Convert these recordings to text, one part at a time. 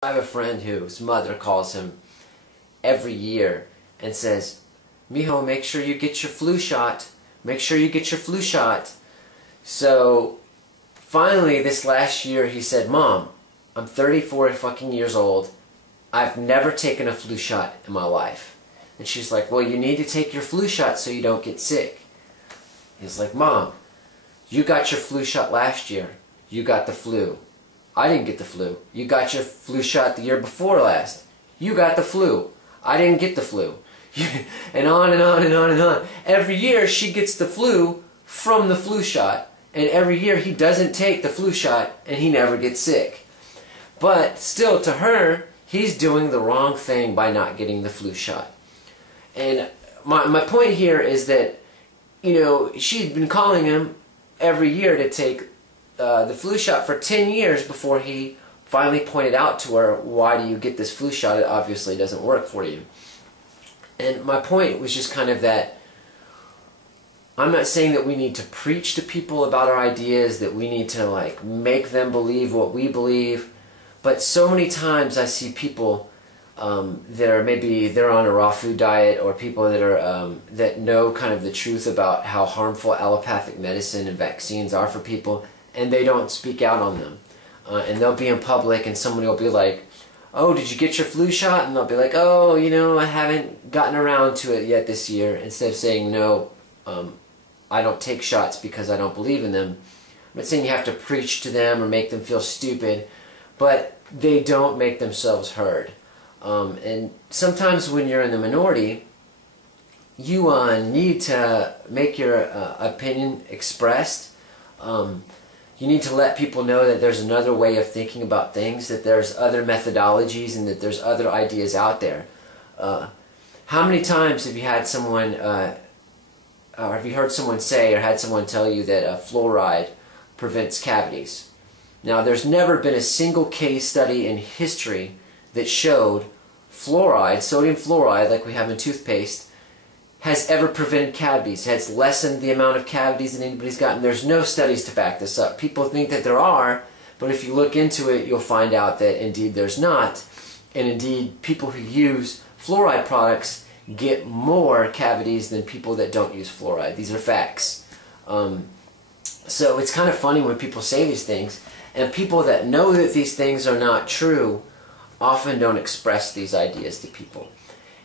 I have a friend whose mother calls him every year and says, "Mijo, make sure you get your flu shot. Make sure you get your flu shot." So finally this last year he said, "Mom, I'm 34 fucking years old. I've never taken a flu shot in my life." And she's like, "Well, you need to take your flu shot so you don't get sick." He's like, "Mom, you got your flu shot last year. You got the flu. I didn't get the flu. You got your flu shot the year before last. You got the flu. I didn't get the flu." And on and on and on and on. Every year she gets the flu from the flu shot, and every year he doesn't take the flu shot and he never gets sick. But still, to her, he's doing the wrong thing by not getting the flu shot. And my point here is that, you know, she'd been calling him every year to take the flu shot for 10 years before he finally pointed out to her, "Why do you get this flu shot? It obviously doesn't work for you." And my point was just kind of that I'm not saying that we need to preach to people about our ideas, that we need to like make them believe what we believe, but so many times I see people that are maybe they're on a raw food diet, or people that are that know kind of the truth about how harmful allopathic medicine and vaccines are for people, and they don't speak out on them. And they'll be in public and somebody will be like, "Oh, did you get your flu shot?" And they'll be like, "Oh, you know, I haven't gotten around to it yet this year." Instead of saying, "No, I don't take shots because I don't believe in them." I'm not saying you have to preach to them or make them feel stupid, but they don't make themselves heard. And sometimes when you're in the minority, you need to make your opinion expressed. You need to let people know that there's another way of thinking about things, that there's other methodologies, and that there's other ideas out there. How many times have you had someone, or have you heard someone say, or had someone tell you that fluoride prevents cavities? Now, there's never been a single case study in history that showed fluoride, sodium fluoride, like we have in toothpaste, has ever prevented cavities, has lessened the amount of cavities that anybody's gotten. There's no studies to back this up. People think that there are, but if you look into it, you'll find out that indeed there's not. And indeed, people who use fluoride products get more cavities than people that don't use fluoride. These are facts. So it's kind of funny when people say these things, and people that know that these things are not true often don't express these ideas to people.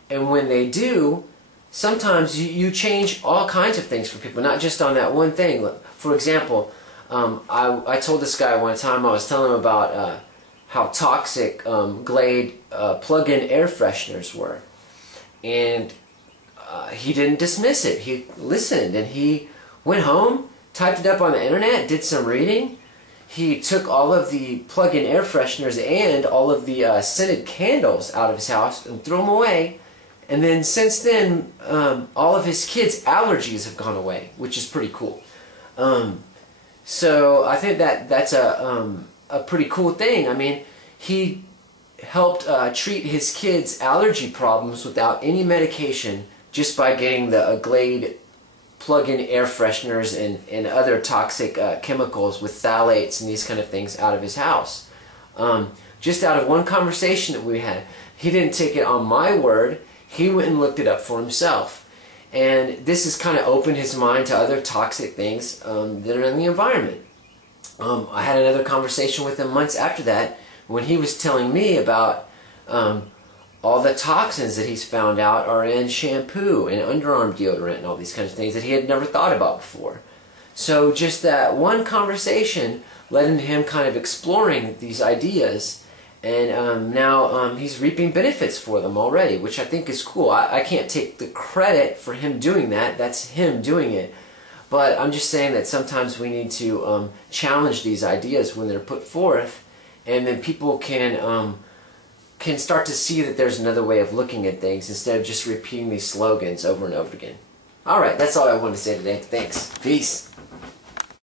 And when they do, sometimes you change all kinds of things for people, not just on that one thing. For example, I told this guy one time, I was telling him about how toxic Glade plug-in air fresheners were. And he didn't dismiss it. He listened, and he went home, typed it up on the internet, did some reading. He took all of the plug-in air fresheners and all of the scented candles out of his house and threw them away. And then since then, all of his kids' allergies have gone away, which is pretty cool. So I think that's a pretty cool thing. I mean, he helped treat his kids' allergy problems without any medication, just by getting the Glade plug-in air fresheners and other toxic chemicals with phthalates and these kind of things out of his house. Just out of one conversation that we had. He didn't take it on my word. He went and looked it up for himself. And this has kind of opened his mind to other toxic things that are in the environment. I had another conversation with him months after that when he was telling me about all the toxins that he's found out are in shampoo and underarm deodorant and all these kinds of things that he had never thought about before. So just that one conversation led into him kind of exploring these ideas. And now he's reaping benefits for them already, which I think is cool. I can't take the credit for him doing that. That's him doing it. But I'm just saying that sometimes we need to challenge these ideas when they're put forth, and then people can start to see that there's another way of looking at things instead of just repeating these slogans over and over again. Alright, that's all I wanted to say today. Thanks. Peace.